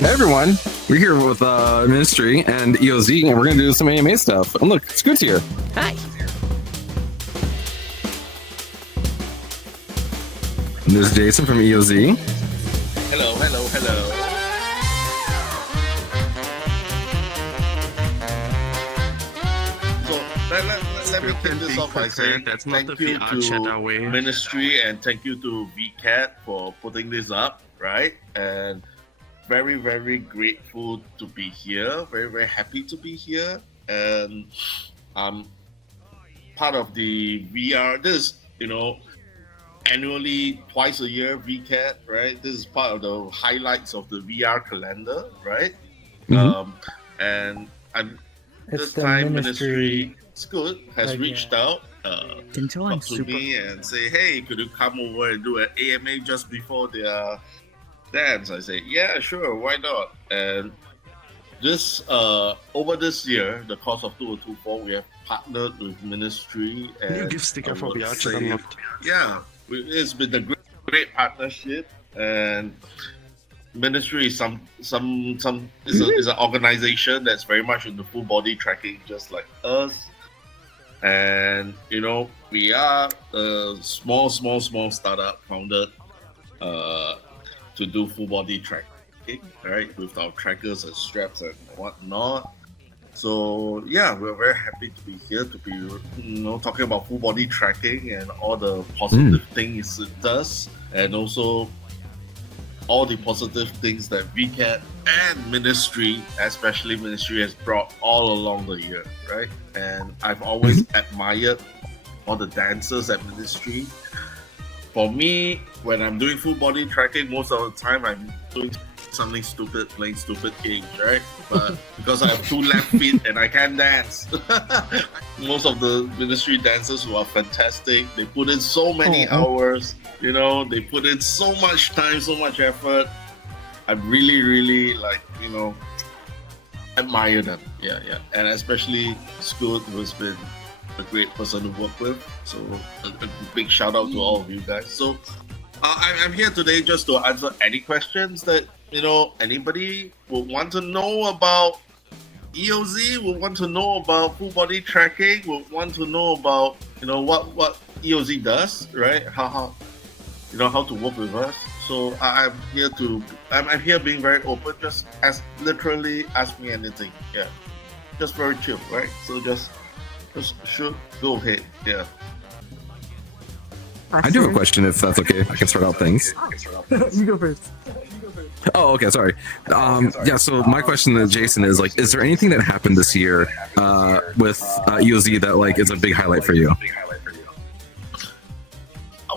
Hey everyone, we're here with Ministry and EOZ, and we're gonna do some AMA stuff. And look, Scoot's here. Hi. And there's Jason from EOZ. Hello, hello, hello. So let me kick this off by saying thank you to Ministry and thank you to VCat for putting this up, right? And very, very grateful to be here. Very, very happy to be here. And I'm part of the VR. This, annually, twice a year, VCat, right? This is part of the highlights of the VR calendar, right? Mm-hmm. And this time Ministry Scoot has reached out talk to me and say, hey, could you come over and do an AMA just before their dance? I say, yeah, sure, why not? And this over this year, the course of 2024, we have partnered with Ministry and new gift sticker for VRChat unlocked. Yeah, it's been a great partnership, and Ministry is is an organization that's very much into full body tracking, just like us. And we are a small startup founded to do full body tracking, right, with our trackers and straps and whatnot. So yeah, we're very happy to be here to be talking about full body tracking and all the positive things it does, and also all the positive things that VCat and Ministry, especially Ministry, has brought all along the year, right? And I've always admired all the dancers at Ministry. For me, when I'm doing full body tracking, most of the time I'm doing something stupid, playing stupid games, right? But because I have two left feet and I can dance, most of the Ministry dancers who are fantastic, they put in so many hours, they put in so much time, so much effort. I really admire them. Yeah. And especially Scoot, who has been a great person to work with. So a big shout out to all of you guys. So I'm here today just to answer any questions that anybody would want to know about EOZ, would want to know about full body tracking, would want to know about what EOZ does, right? How to work with us. So I'm here being very open. Just literally ask me anything. Yeah, just very chill, right? So just shoot, go ahead. Yeah. I do have a question, if that's okay. I can start out things. You go first. Oh, okay, sorry. Yeah, so my question to Jason is, is there anything that happened this year with EOZ that, is a big highlight for you?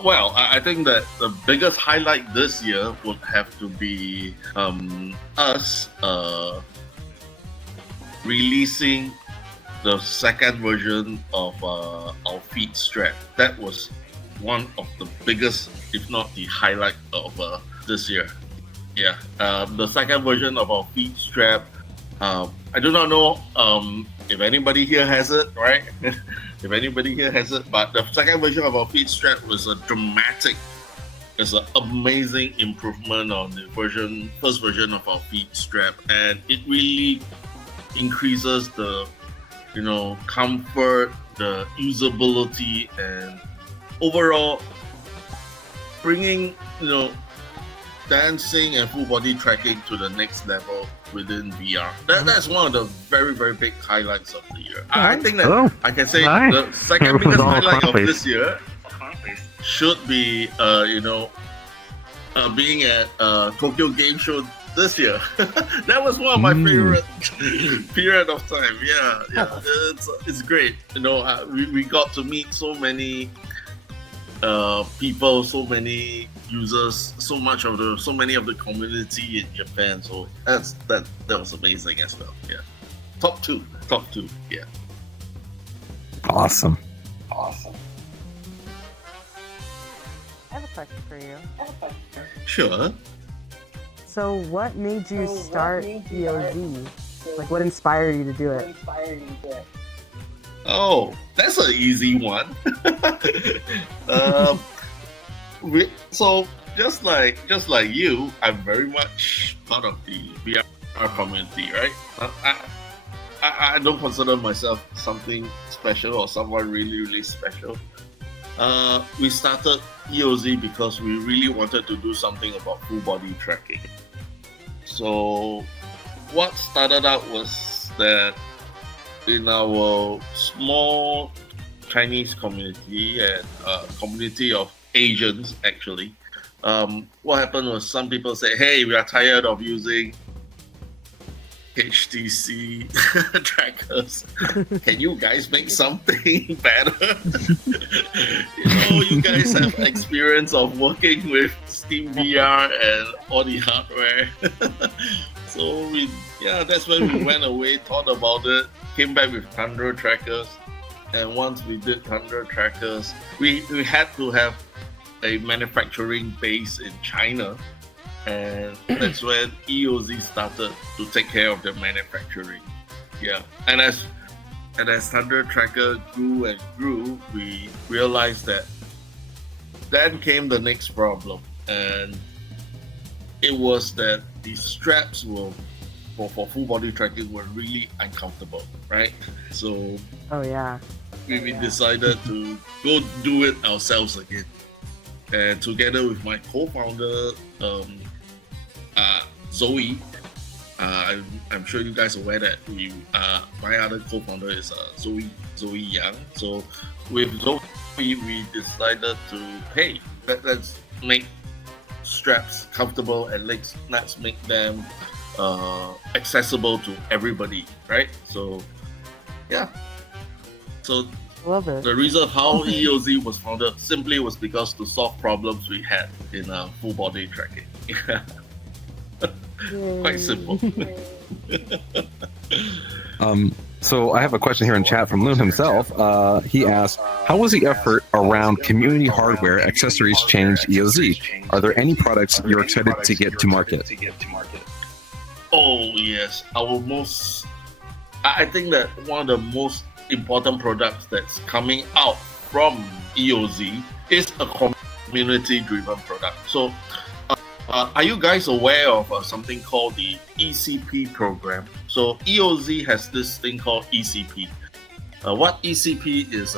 Well, I think that the biggest highlight this year would have to be us releasing the second version of our feet strap. That was one of the biggest, if not the highlight of this year. Yeah, the second version of our feet strap. I do not know if anybody here has it, right? If anybody here has it, but the second version of our feet strap was it's an amazing improvement on the first version of our feet strap, and it really increases the comfort, the usability, and overall bringing dancing and full body tracking to the next level within VR. That's one of the very, very big highlights of the year. I think that I can say the second biggest highlight of this year should be being at Tokyo Game Show this year. That was one of my favorite period of time. Yeah. It's great. We got to meet so many people, so many users, so many of the community in Japan. So that was amazing as well. Yeah, top two. Yeah. Awesome. I have a question for you. Sure. So what made you start EOZ? What inspired you to do it? Oh, that's an easy one. So just like you, I'm very much part of the VR community, right? I don't consider myself something special or someone really special. We started EOZ because we really wanted to do something about full body tracking. So what started out was that in our small Chinese community and community of Asians actually, what happened was some people say, hey, we are tired of using HTC trackers. Can you guys make something better? You guys have experience of working with Steam VR and all the hardware. So that's when we went away, thought about it, came back with Thunder trackers. And once we did Thunder trackers, we had to have a manufacturing base in China. And that's when EOZ started to take care of the manufacturing. Yeah, and as Thunder Tracker grew and grew, we realized that then came the next problem, and it was that the straps were for full body tracking were really uncomfortable, right? So we decided to go do it ourselves again, and together with my co-founder. Zoe, I'm sure you guys are aware that my other co-founder is Zoe Yang. So with Zoe, we decided to, hey, let's make straps comfortable and let's make them accessible to everybody, right? So so love it. the reason how EOZ was founded simply was because to solve problems we had in full body tracking. Quite simple. So I have a question here in chat from Loon himself. He asked, how was the effort around community hardware accessories changed EOZ? Are there any products you're excited to get to market? Oh yes, I think that one of the most important products that's coming out from EOZ is a community-driven product. So are you guys aware of something called the ECP program? So EOZ has this thing called ECP. What ECP is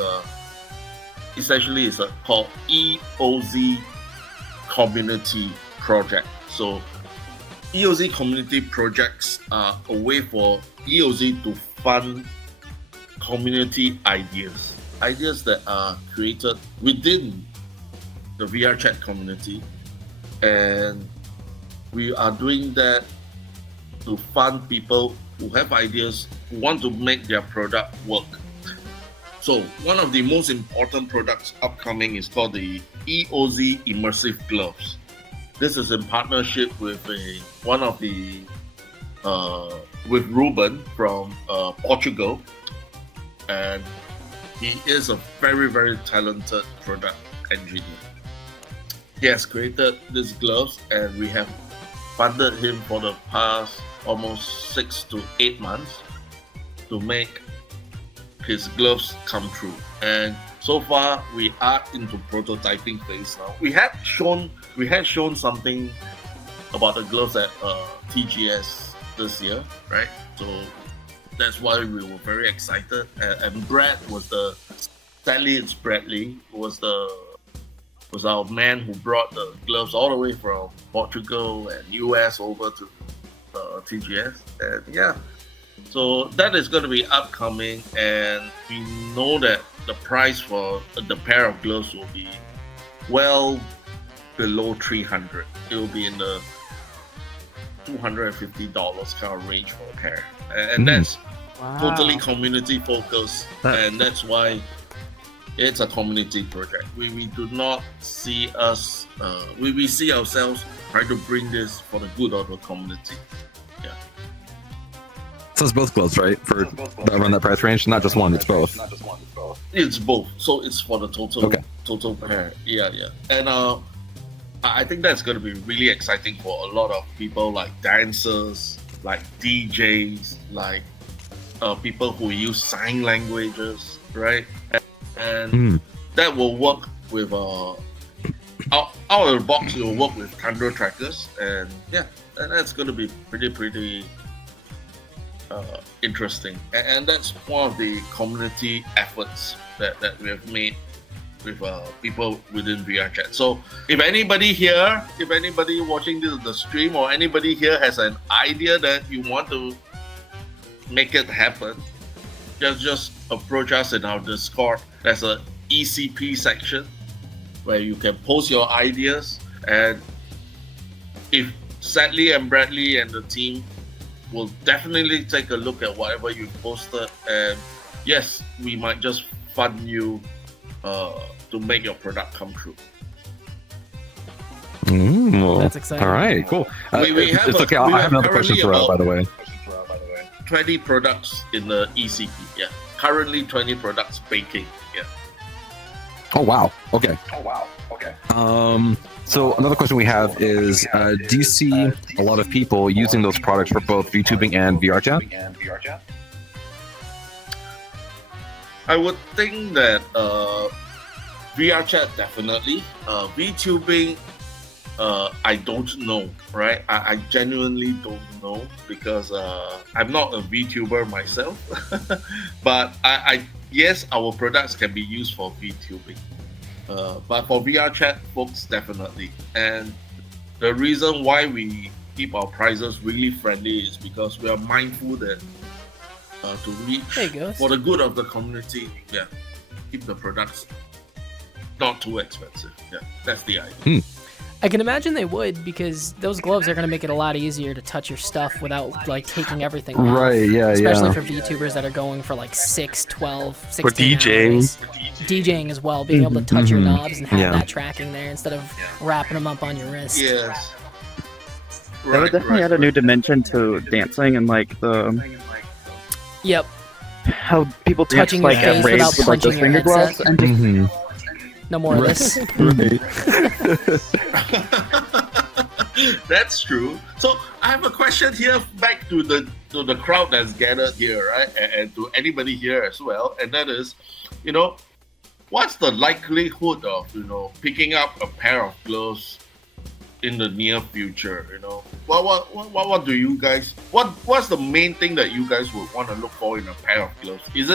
essentially is called EOZ Community Project. So EOZ Community Projects are a way for EOZ to fund community ideas that are created within the VRChat community. And we are doing that to fund people who have ideas, who want to make their product work. So one of the most important products upcoming is called the EOZ Immersive Gloves. This is in partnership with with Ruben from Portugal, and he is a very talented product engineer. He has created these gloves, and we have funded him for the past almost 6 to 8 months to make his gloves come true. And so far, we are into prototyping phase now. We had shown something about the gloves at TGS this year, right? So that's why we were very excited. And Brad was sadly it's Bradley was our man who brought the gloves all the way from Portugal and US over to TGS. And so that is going to be upcoming, and we know that the price for the pair of gloves will be well below $300. It will be in the $250 kind of range for a pair, and that's totally community focused, and that's why it's a community project. We do not see us. We see ourselves trying to bring this for the good of the community. Yeah. So it's both gloves, right? For around that price range, not just one. It's both. It's both. So it's for the total pair. Yeah. And I think that's going to be really exciting for a lot of people, like dancers, like DJs, like people who use sign languages, right? And that will work with out of the box, it will work with Tundra trackers, and yeah, and that's going to be pretty interesting. And that's one of the community efforts that we have made with people within VRChat. So if anybody watching the stream, or anybody here has an idea that you want to make it happen, just approach us in our Discord. There's a ECP section where you can post your ideas, and if Sadly and Bradley and the team will definitely take a look at whatever you posted, and yes, we might just fund you to make your product come true. That's exciting. All right, cool. We have it's okay. I have another question for by the way. 20 products in the ECP. Yeah, currently 20 products baking. Yeah. Oh wow. Okay. So another question we have is, do you see a lot of people using those products for both VTubing and VRChat? I would think that VRChat definitely. VTubing, I don't know, right? I genuinely don't know, because I'm not a VTuber myself. But yes, our products can be used for VTubing. But for VRChat, folks, definitely. And the reason why we keep our prices really friendly is because we are mindful that to reach for the good of the community, yeah, keep the products not too expensive. Yeah, that's the idea. I can imagine they would, because those gloves are going to make it a lot easier to touch your stuff without like taking everything off. Right, yeah, Especially for VTubers that are going for like 6, 12, 16 For DJing. hours. DJing as well, being able to touch your knobs and have that tracking there instead of wrapping them up on your wrist. Yes. That would definitely add a new dimension to dancing, and like the Yep. how people Touching dance your like face at raves without with like those punching your finger gloves, headset. and just No more of this. That's true. So I have a question here back to the crowd that's gathered here, right? And to anybody here as well. And that is, what's the likelihood of, picking up a pair of gloves in the near future? What do you guys, what's the main thing that you guys would want to look for in a pair of gloves? Is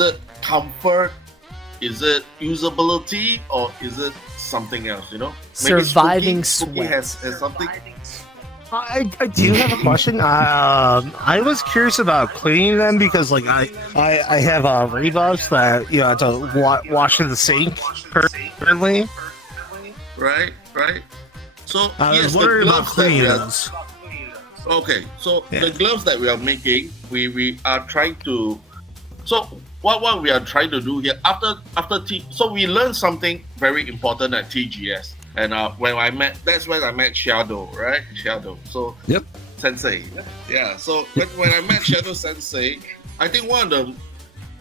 it comfort? Is it usability, or is it something else? Maybe Surviving Spooky sweat. has something. I do have a question. I was curious about cleaning them, because like I have Reeboks that I have to wash in the sink currently. Right. So I yes, was the wondering about gloves that cleaning we are, those. okay. So the gloves that we are making, we are trying to. So what we are trying to do here after so we learned something very important at TGS, and that's when I met Shadow, right? Shadow. So Yep. Sensei. Yeah. So when I met Shadow Sensei, I think one of the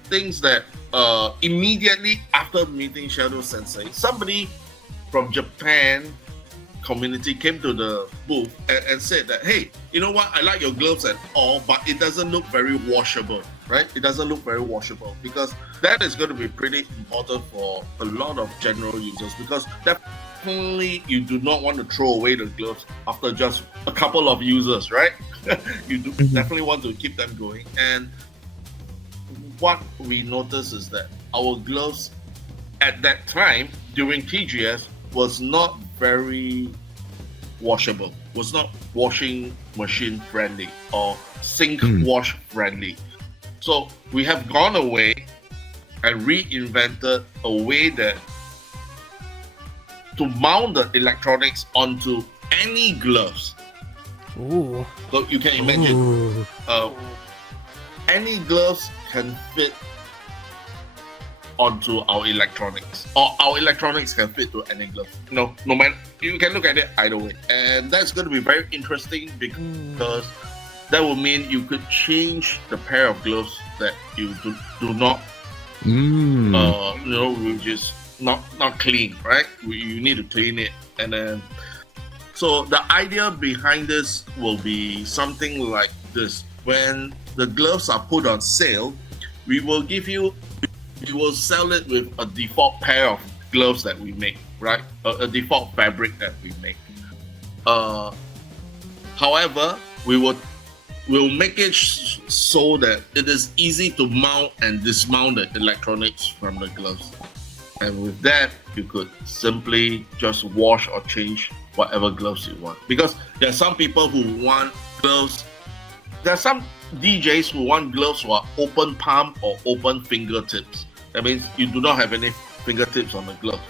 things that immediately after meeting Shadow Sensei, somebody from Japan community came to the booth and said that, hey, you know what? I like your gloves and all, but it doesn't look very washable, right? It doesn't look very washable, because that is going to be pretty important for a lot of general users, because definitely you do not want to throw away the gloves after just a couple of users, right? You do definitely want to keep them going. And what we noticed is that our gloves at that time during TGS was not very washable, was not washing machine friendly or sink wash friendly. So we have gone away and reinvented a way that to mount the electronics onto any gloves. Ooh. So you can imagine any gloves can fit onto our electronics, or our electronics can fit to any glove. No matter, you can look at it either way, and that's going to be very interesting, because that will mean you could change the pair of gloves that you do not, which is not clean, right? You need to clean it, and then so the idea behind this will be something like this: when the gloves are put on sale, we will sell it with a default pair of gloves that we make. right? A default fabric that we make. However, we'll make it so that it is easy to mount and dismount the electronics from the gloves. And with that, you could simply just wash or change whatever gloves you want. Because there are some people who want gloves. There are some DJs who want gloves who are open palm or open fingertips. That means you do not have any fingertips on the glove.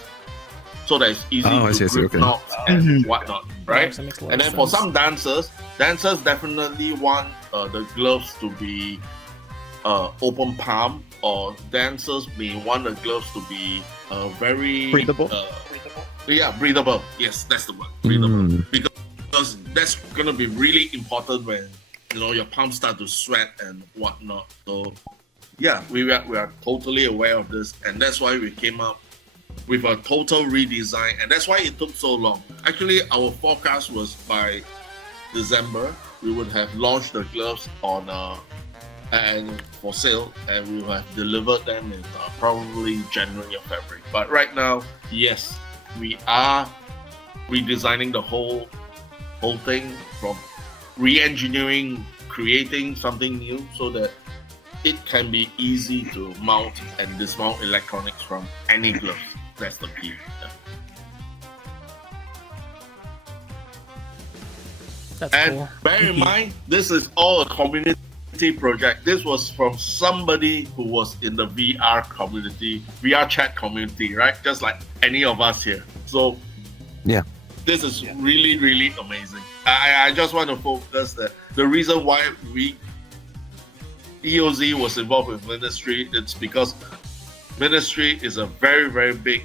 So that it's easy to grip knots and whatnot, right? And then for some dancers definitely want the gloves to be open palm, or dancers may want the gloves to be very breathable. Breathable. Yes, that's the word. Breathable. Because that's gonna be really important when your palms start to sweat and whatnot. So yeah, we are totally aware of this, and that's why we came up with a total redesign, and that's why it took so long. Actually, our forecast was by December we would have launched the gloves on and for sale, and we will have delivered them in probably January or February. But right now, yes, we are redesigning the whole thing, from re-engineering, creating something new so that it can be easy to mount and dismount electronics from any gloves. That's the key. That's and cool. bear in mind, this is all a community project. This was from somebody who was in the VR community, VRChat community, right? Just like any of us here. So yeah, this is really, really amazing. I just want to focus that the reason why EOZ was involved with Ministry, it's because Ministry is a very, very big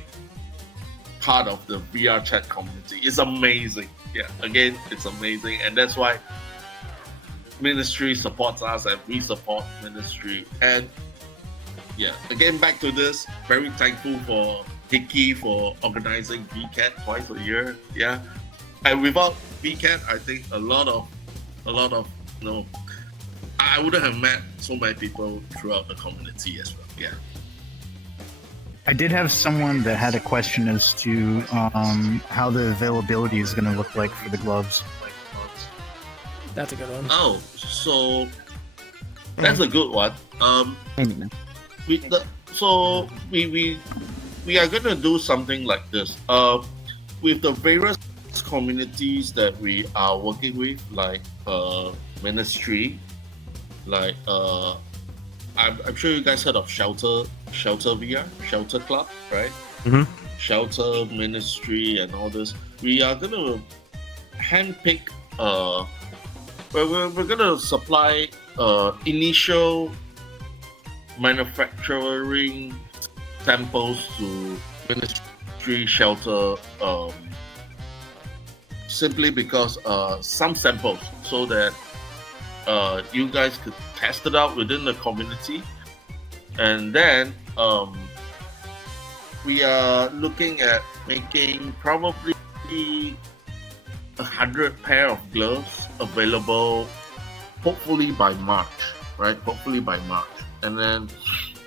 part of the VRChat community. It's amazing. Yeah, again, it's amazing. And that's why Ministry supports us and we support Ministry. And yeah, again, back to this, very thankful for Hickey for organizing VCat twice a year. Yeah. And without VCat, I think a lot of I wouldn't have met so many people throughout the community as well. Yeah. I did have someone that had a question as to how the availability is going to look like for the gloves. That's a good one. Oh, so that's a good one. We are going to do something like this. With the various communities that we are working with, like Ministry, like I'm sure you guys heard of Shelter VR, Shelter Club, right? Mm-hmm. Shelter, Ministry, and all this. We are gonna handpick. We're gonna supply initial manufacturing samples to Ministry, Shelter, simply because some samples, so that you guys could test it out within the community. And then we are looking at making probably 100 pair of gloves available, hopefully by March, right? Hopefully by March. And then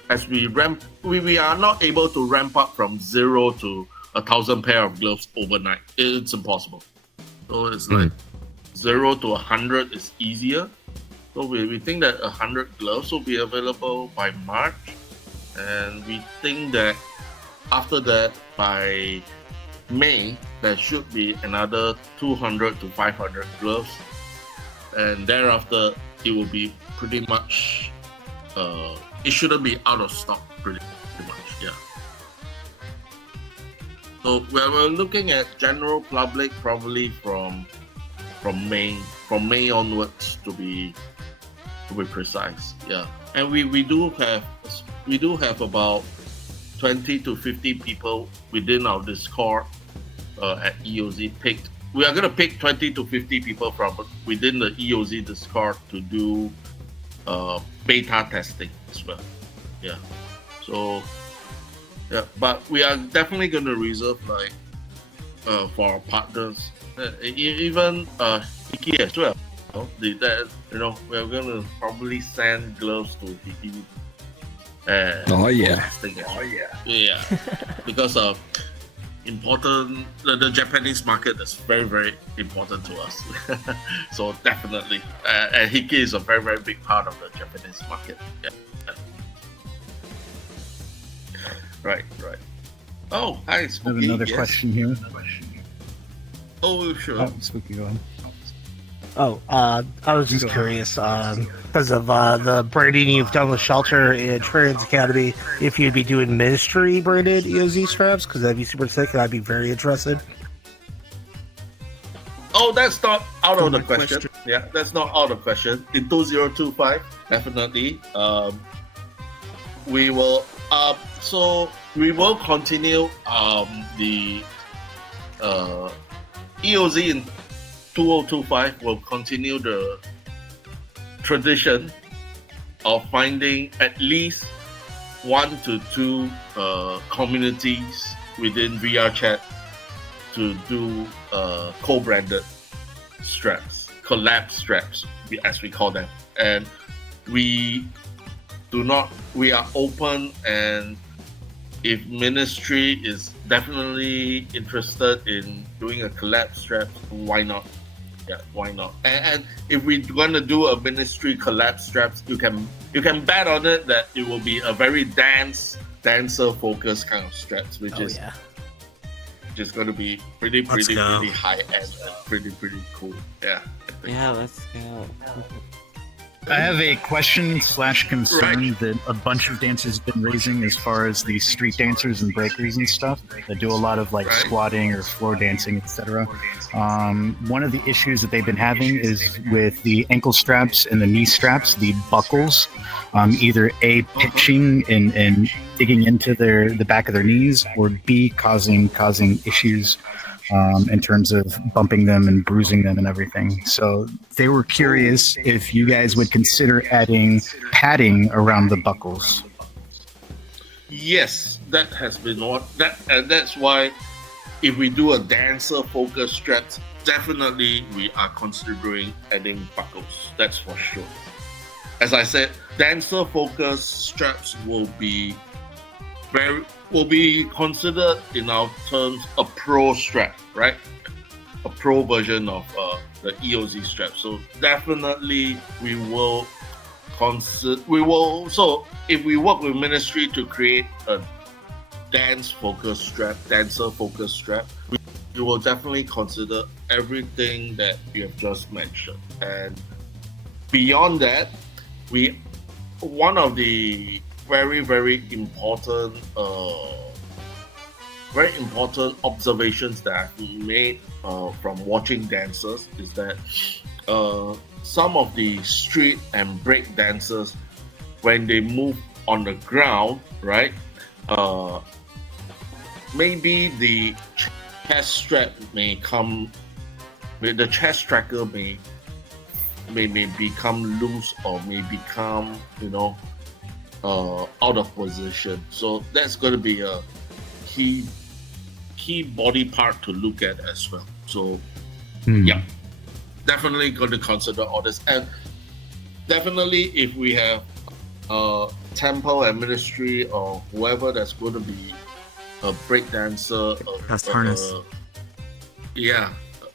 as we ramp, we are not able to ramp up from 0 to 1,000 pair of gloves overnight. It's impossible. So it's like 0 to 100 is easier. So we think that 100 gloves will be available by March, and we think that after that, by May, there should be another 200 to 500 gloves, and thereafter it will be pretty much. It shouldn't be out of stock pretty much. Yeah. So we're looking at general public probably from May onwards to be precise. Yeah. And we do have about 20 to 50 people within our Discord at EOZ picked. We are gonna pick 20 to 50 people from within the EOZ Discord to do beta testing as well. Yeah. So yeah, but we are definitely gonna reserve for our partners, even Hiki as well. We're gonna probably send gloves to Hiki. Yeah. Because important. The Japanese market is very, very important to us. So definitely, and Hiki is a very, very big part of the Japanese market. Yeah. Right. Oh, hi, I have Spooky. another Yes. question here. Oh, sure. Oh, Spooky, go ahead. Oh, I was just curious, because of the branding you've done with Shelter and Trans Academy, if you'd be doing Ministry branded EOZ straps, because that'd be super sick, and I'd be very interested. Oh, that's not out of the question. Yeah, that's not out of the question. In 2025, definitely. We will. So we will continue the EOZ in 2025 will continue the tradition of finding at least 1 to 2 communities within VRChat to do co-branded straps, collab straps, as we call them. And we are open, and if Ministry is definitely interested in doing a collab strap, why not? Yeah, why not? And if we're gonna do a Ministry collab straps, you can bet on it that it will be a very dancer focused kind of straps, which is just gonna be pretty high end and pretty cool. Yeah. Yeah, let's go. I have a question / concern that a bunch of dancers have been raising as far as the street dancers and breakers and stuff that do a lot of like squatting or floor dancing, etc. One of the issues that they've been having is with the ankle straps and the knee straps, the buckles, either A, pitching and digging into the back of their knees, or B, causing issues in terms of bumping them and bruising them and everything. So they were curious if you guys would consider adding padding around the buckles. Yes, that has been and that's why if we do a dancer focused straps, definitely we are considering adding buckles. That's for sure. As I said, dancer focused straps will be considered in our terms a pro strap, right? A pro version of the EOZ strap. So definitely we will consider. So if we work with Ministry to create a dancer focused strap, we will definitely consider everything that you have just mentioned. And beyond that, one of the very important observations that I've made from watching dancers is that some of the street and break dancers, when they move on the ground, right, maybe the chest strap the chest tracker may become loose or may become out of position. So that's going to be a key body part to look at as well. So yeah, definitely going to consider all this. And definitely if we have Temple and Ministry or whoever that's going to be a break dancer, harness.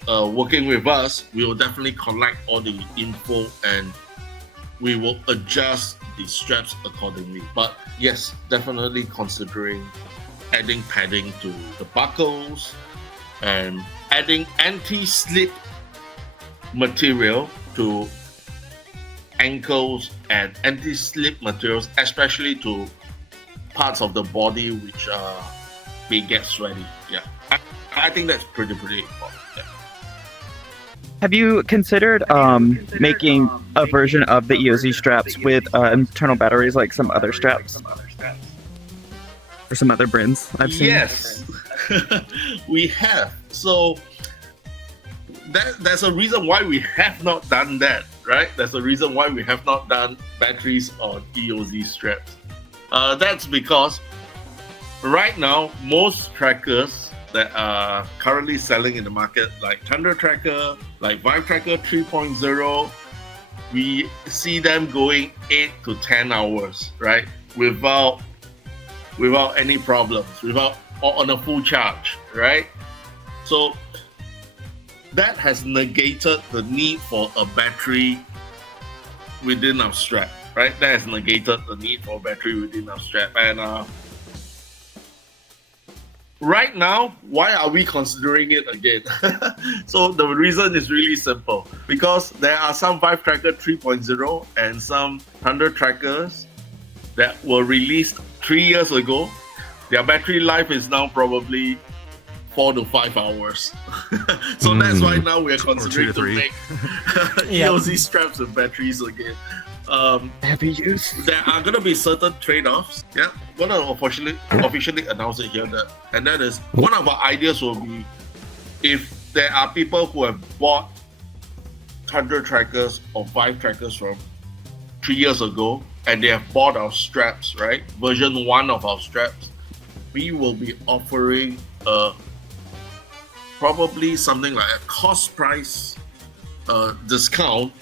Working with us, we will definitely collect all the info and we will adjust the straps accordingly. But yes, definitely considering adding padding to the buckles and adding anti-slip material to ankles and anti-slip materials, especially to parts of the body which may get sweaty. Yeah, I think that's pretty important. Yeah. Have you considered making a version of the EOZ straps with internal batteries like some other straps? Or some other brands I've seen? Yes, we have. So there's a reason why we have not done that, right? There's a reason why we have not done batteries on EOZ straps. That's because right now, most trackers that are currently selling in the market, like Thunder Tracker, like Vibe Tracker 3.0, we see them going 8 to 10 hours, right? Without any problems, without or on a full charge, right? So that has negated the need for a battery within our strap, right? That has negated the need for a battery within our strap. And right now, why are we considering it again? So the reason is really simple. Because there are some Vive Tracker 3.0 and some Thunder trackers that were released 3 years ago. Their battery life is now probably 4 to 5 hours. So that's why now we're considering to make EOZ straps with batteries again. Heavy use. There are going to be certain trade-offs. Yeah, I'm going to officially announce it here. And that is, one of our ideas will be, if there are people who have bought Thunder trackers or Vive trackers from 3 years ago, and they have bought our straps, right? Version 1 of our straps, we will be offering probably something like a cost price discount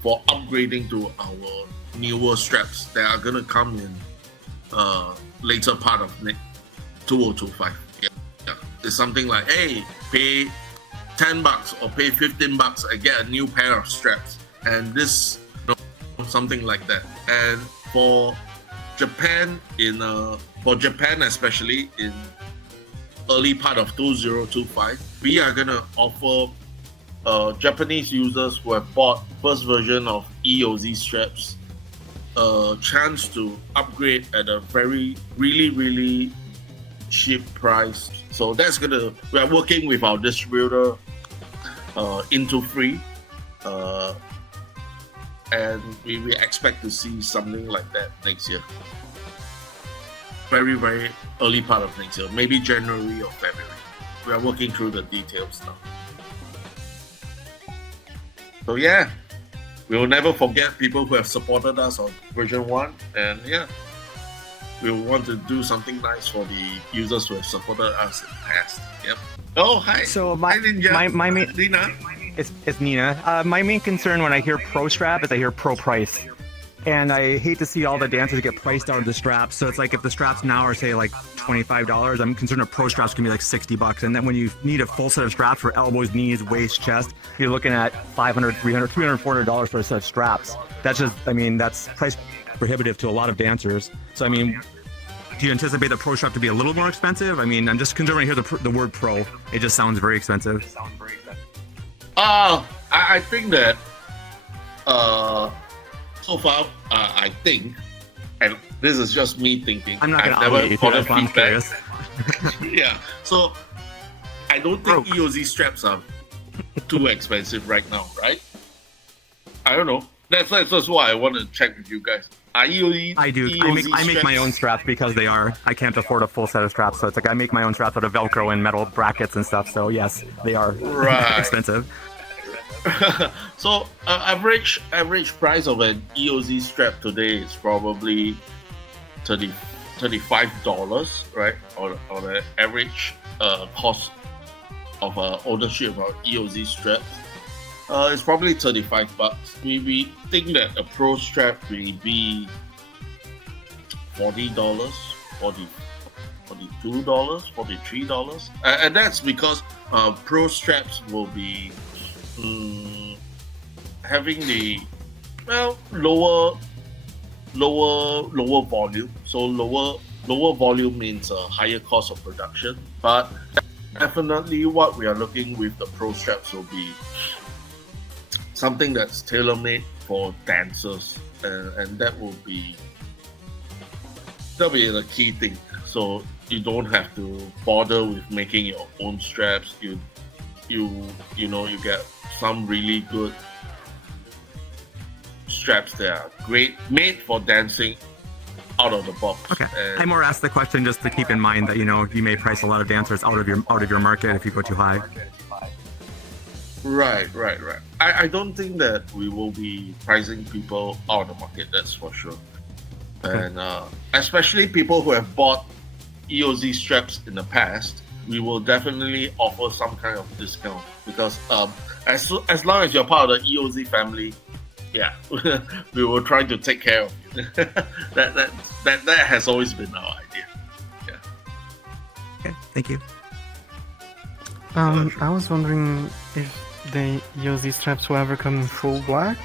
for upgrading to our newer straps that are going to come in later part of 2025. Yeah. It's something like, hey, pay $10 or pay $15 and get a new pair of straps. And this, something like that. And for Japan, especially in early part of 2025, we are going to offer Japanese users who have bought first version of EOZ straps a chance to upgrade at a really cheap price. So that's we are working with our distributor Into Free, and we expect to see something like that next year. Very early part of next year, maybe January or February. We are working through the details now. So yeah, we will never forget people who have supported us on version 1, and yeah, we want to do something nice for the users who have supported us in the past. Yep. Oh, hi. So Hi, Ninja. my main, Nina. it's Nina. My main concern when I hear pro strap is I hear pro price. And I hate to see all the dancers get priced out of the straps. So it's like if the straps now are say like $25, I'm concerned a pro straps can be like $60. And then when you need a full set of straps for elbows, knees, waist, chest, you're looking at $500, $300, $300, $400 for a set of straps. That's just, I mean, that's price prohibitive to a lot of dancers. So I mean, do you anticipate the pro strap to be a little more expensive? I mean, I'm just concerned when I hear the word pro. It just sounds very expensive. I think that so far, I think, and this is just me thinking. I'm not going to never you. gotten That's why I'm curious. Yeah, so I don't think EOZ straps are too expensive right now, right? I don't know. That's why I want to check with you guys. Are EOZ? I do. EOZ I make my own straps because I can't afford a full set of straps. So it's like I make my own straps out of Velcro and metal brackets and stuff. So yes, they are expensive. So average price of an EOZ strap today is probably $35, right? Or the average cost of ownership of EOZ straps is probably $35. We think that a pro strap will be $40, $42, $43, and that's because pro straps will be having the lower volume. So lower volume means a higher cost of production. But definitely, what we are looking with the pro straps will be something that's tailor-made for dancers, and that'll be the key thing. So you don't have to bother with making your own straps. You get some really good straps that are great, made for dancing out of the box. Okay. I more asked the question just to keep in mind that you may price a lot of dancers out of your market if you go too high. Right. I don't think that we will be pricing people out of the market. That's for sure. And especially people who have bought EOZ straps in the past, we will definitely offer some kind of discount because as long as you're part of the EOZ family, yeah, we will try to take care of you. that has always been our idea. Yeah. Okay. Thank you. I was wondering if the EOZ straps will ever come in full black,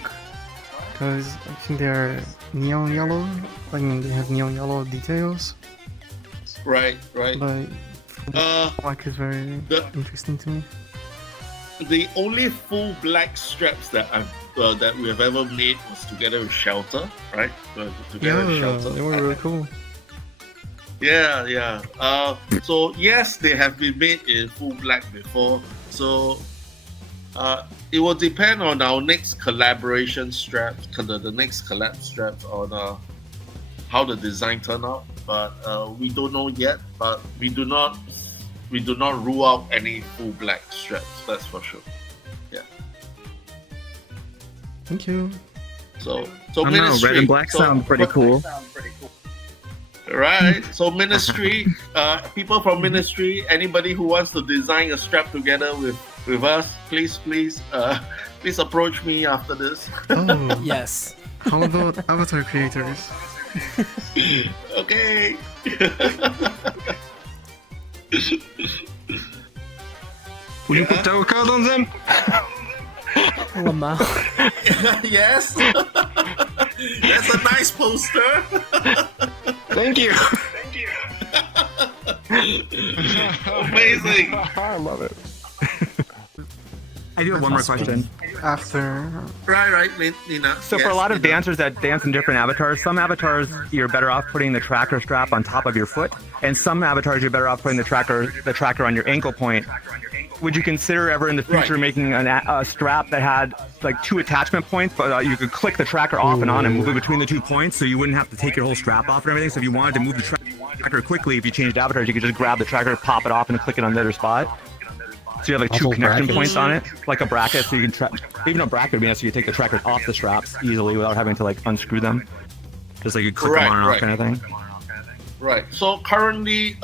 because I think they're neon yellow. I mean, they have neon yellow details. Right. But black is very interesting to me. The only full black straps that that we have ever made was together with Shelter, right? Together with Shelter. They were really cool. Yeah. So yes, they have been made in full black before. So it will depend on our next collaboration straps, the next collab straps on how the design turn out. But we don't know yet. But we do not rule out any full black straps. That's for sure. Yeah. Thank you. So I don't know, Ministry. red and black sound pretty cool. Right. So Ministry, people from Ministry, anybody who wants to design a strap together with us, please approach me after this. Oh, Yes. how about avatar creators? Okay. Will you put our card on them? Lamau. Yes. That's a nice poster. Thank you. Amazing. I love it. I do have one more question. After Right, Nina. So for a lot of dancers that dance in different avatars, some avatars you're better off putting the tracker strap on top of your foot, and some avatars you're better off putting the tracker on your ankle point. Would you consider ever in the future making a strap that had like 2 attachment points, but you could click the tracker off and on and move it between the 2 points, so you wouldn't have to take your whole strap off and everything? So if you wanted to move the tracker quickly, if you changed avatars, you could just grab the tracker, pop it off, and click it on the other spot. So you have like 2 connection points on it, like a bracket, so you can even a bracket would be nice, so you take the tracker off the straps easily without having to like unscrew them. Just like you click them on and off kind of thing. Right. So currently,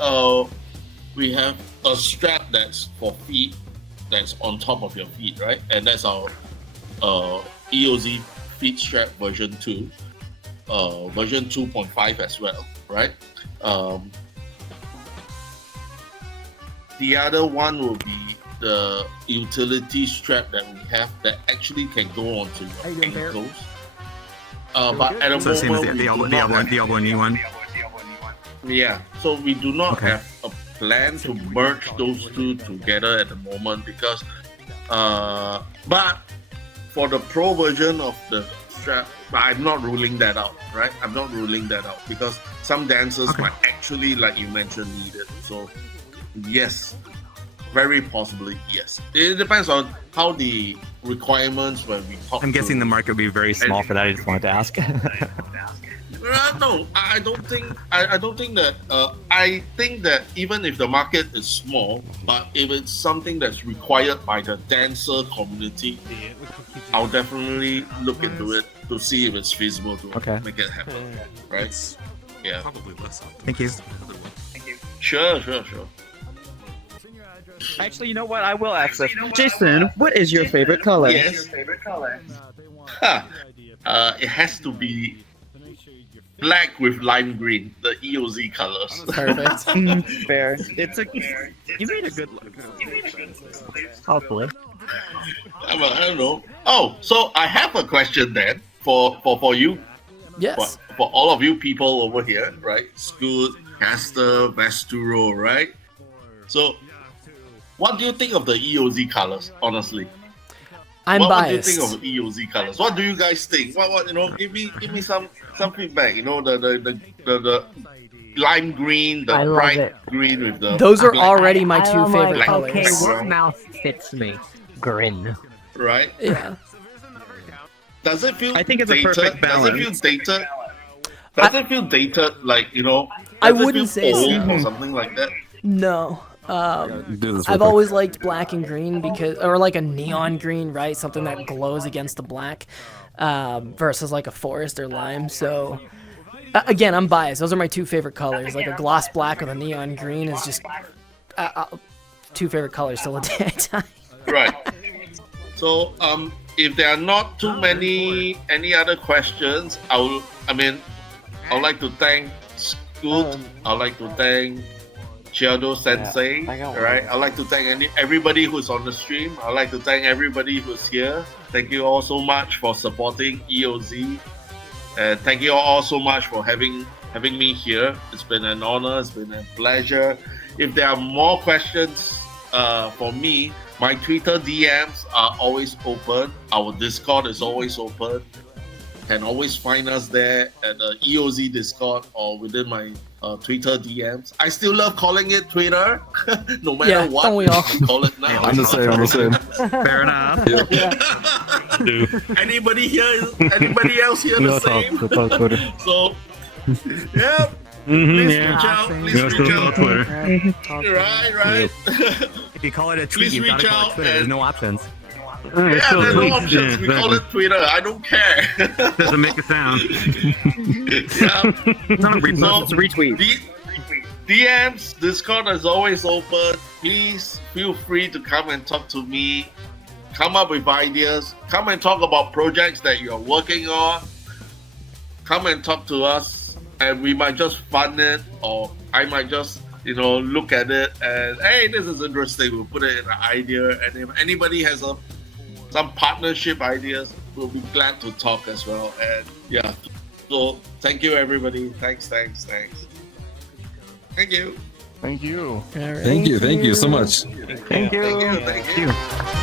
we have a strap that's for feet, that's on top of your feet, right? And that's our EOZ feet strap version 2, version 2.5 as well, right? The other one will be the utility strap that we have that actually can go onto your ankles. But at the So same as moment, the elbow knee one. yeah, so we do not have a plan to merge those two together at the moment because, but for the pro version of the strap, I'm not ruling that out, right? I'm not ruling that out because some dancers might actually, like you mentioned, need it. So, yes, very possibly, yes. It depends on how the requirements when we talk. I'm guessing the market would be very small for that. I just wanted to ask. No, I don't think. I don't think that. I think that even if the market is small, but if it's something that's required by the dancer community, I'll definitely look into it to see if it's feasible to make it happen. Right? Yeah. Probably less. Thank you. Sure. Actually, you know what? I will ask this. Jason, what is your favorite color? Yes. It has to be black with lime green, the EOZ colors. Perfect. Fair. You made a good look. Hopefully. I don't know. Oh, so I have a question then for you. Yes. For all of you people over here, right? Scoot, Castor, Vesturo, right? So, what do you think of the EOZ colors, honestly? I'm What do you biased. think of the EOZ colors? What do you guys think? What give me some feedback. You know, the lime green, the bright green with the Those are black- already my 2 favorite black colors. Okay, what mouth fits me? Grin. Right? Yeah. Does it feel I think it's a dated? perfect Does it feel balance. dated? Does it feel dated? Like, you know, I does it wouldn't feel say so. old or something like that? No. Do this I've real always liked black and green or like a neon green, right? Something that glows against the black, versus like a forest or lime. So, again, I'm biased. Those are my 2 favorite colors. Like a gloss black with a neon green is just 2 favorite colors till the day I die. Right. So, if there are not too many any other questions, I'd like to thank Scoot. I'd like to thank Chiado Sensei. Right. I'd like to thank everybody who's on the stream. I'd like to thank everybody who's here. Thank you all so much for supporting EOZ. And thank you all so much for having me here. It's been an honor. It's been a pleasure. If there are more questions for me, my Twitter DMs are always open. Our Discord is always open. You can always find us there at the EOZ Discord or within my Twitter DMs. I still love calling it Twitter, no matter what. Don't we all? I call it now. I'm the same. Fair enough. Anybody else here the same? So, yeah. Please reach out. Please reach out. Twitter. Right. If you call it a tweet, Please you gotta reach call it out Twitter. There's and- no options. Yeah, there's no options. We call it Twitter. I don't care. Doesn't make a sound. Yeah. Not a repost, it's a retweet. DMs, Discord is always open. Please feel free to come and talk to me. Come up with ideas. Come and talk about projects that you're working on. Come and talk to us, and we might just fund it, or I might just, look at it and, hey, this is interesting. We'll put it in an idea, and if anybody has some partnership ideas, we'll be glad to talk as well. And yeah, so thank you, everybody. Thanks. Thank you. Thank you so much. Thank you. Thank you.